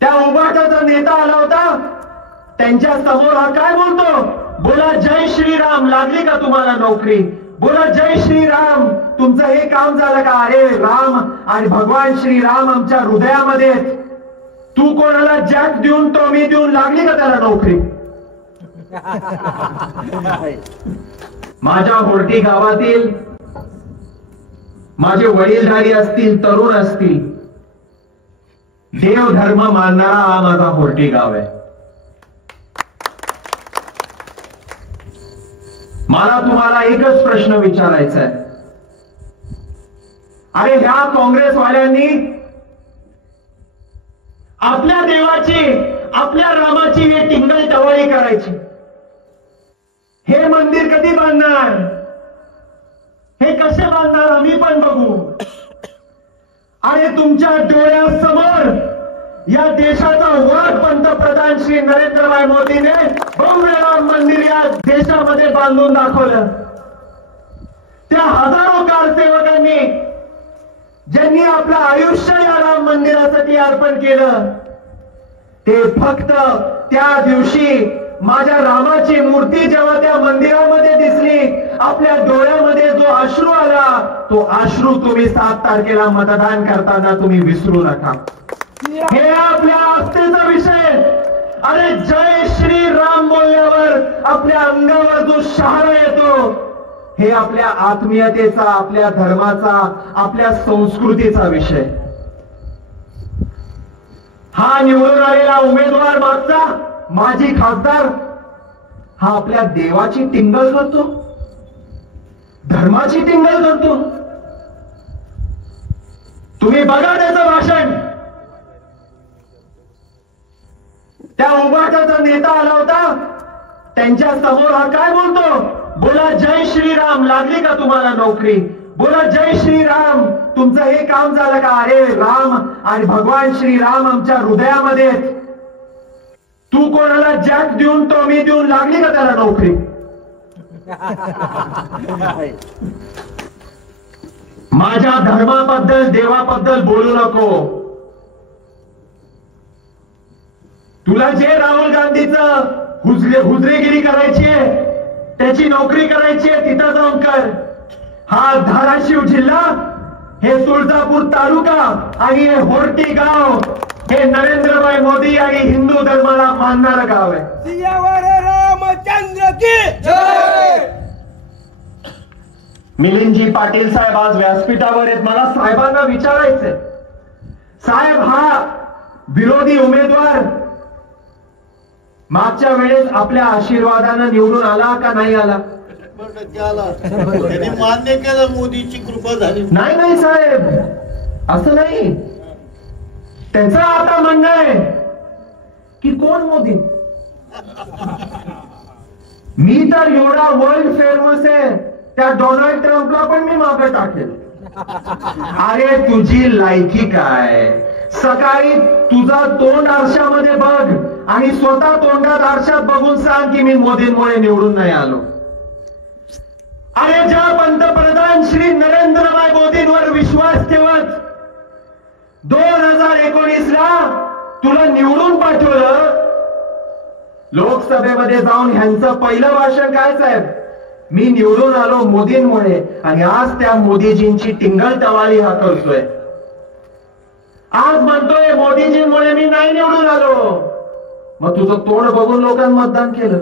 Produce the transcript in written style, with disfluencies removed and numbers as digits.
त्या उभाटाचा नेता आला होता, त्यांच्या समोर हा काय बोलतो, बोला जय श्रीराम, लागली का तुम्हाला नोकरी, बोला जय श्रीराम, तुमचं हे काम झालं का, अरे राम आणि भगवान श्रीराम आमच्या हृदयामध्ये, तू कोणाला जॅक देऊन टॉमी देऊन लागली का त्याला नोकरी. माझ्या होर्टी गावातील माझे वडीलधारी असतील, तरुण असतील, देव धर्म मानणारा हा माझा होर्टी गाव आहे. मला तुम्हाला एकच प्रश्न विचारायचा आहे, अरे ह्या काँग्रेसवाल्यांनी आपल्या देवाची, आपल्या रामाची हे टिंगल टवाळी करायची, हे मंदिर कधी बांधणार, हे कसे बांधणार आम्ही पण बघू. आणि तुमच्या डोळ्यासमोर या देशाचा वाघ पंतप्रधान श्री नरेंद्रभाई मोदीने भव्य राम मंदिर या देशामध्ये बांधून दाखवलं. त्या हजारो कारसेवकांनी ज्यांनी आपलं आयुष्य या राम मंदिरासाठी अर्पण केलं, ते फक्त त्या दिवशी माझ्या रामाची मूर्ती जेव्हा त्या मंदिरामध्ये दिसली, आपल्या डोळ्यामध्ये जो अश्रू आला, तो अश्रू तुम्ही 7 तारखेला मतदान करताना तुम्ही विसरू नका. हे आपल्या आस्थेचा विषय. अरे जय श्री राम बोलल्यावर आपल्या अंगावर जो शहारा येतो, हे आपल्या आत्मीयतेचा, आपल्या धर्माचा, आपल्या संस्कृतीचा विषय. हा निवडून आलेला उमेदवार मागचा माजी खासदार, हा आपल्या देवाची टिंगल करतो, धर्माची टिंगल करतो. तुम्ही बघा त्याचं भाषण. त्या उभाटाचा नेता आला होता, त्यांच्या समोर हा काय बोलतो, बोला जय श्रीराम, लागली का तुम्हाला नोकरी, बोला जय श्रीराम, तुमचं हे काम झालं का, अरे राम आणि भगवान श्रीराम आमच्या हृदयामध्ये, तू कोणाला जॅक देऊन टॉमी देऊन लागली का त्याला नोकरी. माझ्या धर्माबद्दल, देवाबद्दल बोलू नको. तुला जे राहुल गांधीचं हुजरेगिरी करायची आहे, त्याची नोकरी करायची आहे, तिथं जाऊन कर. हा धाराशिव जिल्हा, हे तुळजापूर तालुका आणि हे होर्टी गाव, हे नरेंद्रभाई मोदी आणि हिंदू धर्माला मानणारं गाव आहे. सियावर रामचंद्र की जय. मिलिंदजी पाटील साहेब आज व्यासपीठावर आहेत. मला साहेबांना विचारायचंय, साहेब हा विरोधी उमेदवार मागच्या वेळेस आपल्या आशीर्वादानं निवडून आला का नाही आला. त्यांनी मान्य केलं, मोदीची कृपा झाली. नाही नाही साहेब, असं नाही. त्याचं आता म्हणणं आहे की कोण मोदी. मी तर एवढा वर्ल्ड फेमस आहे, त्या डोनाल्ड ट्रम्पला पण मी मागे टाकेल. अरे तुझी लायकी काय, सकाळी तुझा तोंड आरशामध्ये बघ आणि स्वतः तोंडात आरशात बघून सांग की मी मोदींमुळे निवडून नाही आलो. अरे ज्या पंतप्रधान श्री नरेंद्रभाई मोदींवर विश्वास ठेवत 2019 ला तुला निवडून पाठवलं, लोकसभेमध्ये जाऊन ह्यांचं पहिलं भाषण काय साहेब, मी निवडून आलो मोदींमुळे, आणि आज त्या मोदीजींची टिंगल टवाळी हा करतोय. आज म्हणतोय मोदीजींमुळे मी नाही निवडून आलो. मग तुझं तोंड बघून लोकांनी मतदान केलं.